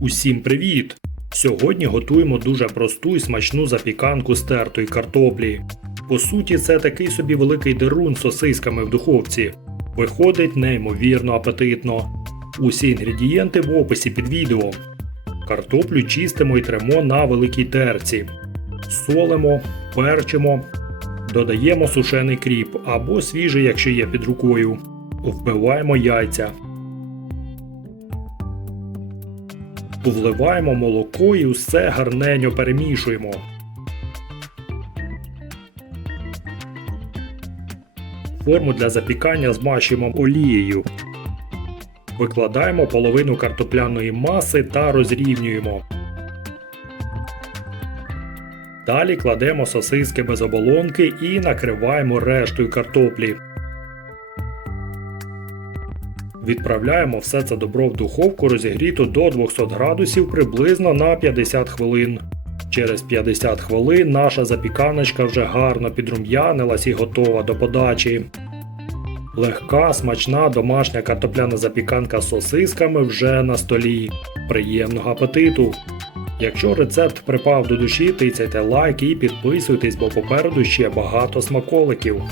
Усім привіт! Сьогодні готуємо дуже просту і смачну запіканку з тертої картоплі. По суті, це такий собі великий дерун з сосисками в духовці. Виходить неймовірно апетитно. Усі інгредієнти в описі під відео. Картоплю чистимо і тремо на великій терці. Солимо, перчимо, додаємо сушений кріп або свіжий, якщо є під рукою. Вбиваємо яйця. Вливаємо молоко і усе гарненьо перемішуємо. Форму для запікання змащуємо олією. Викладаємо половину картопляної маси та розрівнюємо. Далі кладемо сосиски без оболонки і накриваємо рештою картоплі. Відправляємо все це добро в духовку розігріту до 200 градусів приблизно на 50 хвилин. Через 50 хвилин наша запіканочка вже гарно підрум'янилась і готова до подачі. Легка, смачна домашня картопляна запіканка з сосисками вже на столі. Приємного апетиту! Якщо рецепт припав до душі, тицяйте лайк і підписуйтесь, бо попереду ще багато смаколиків.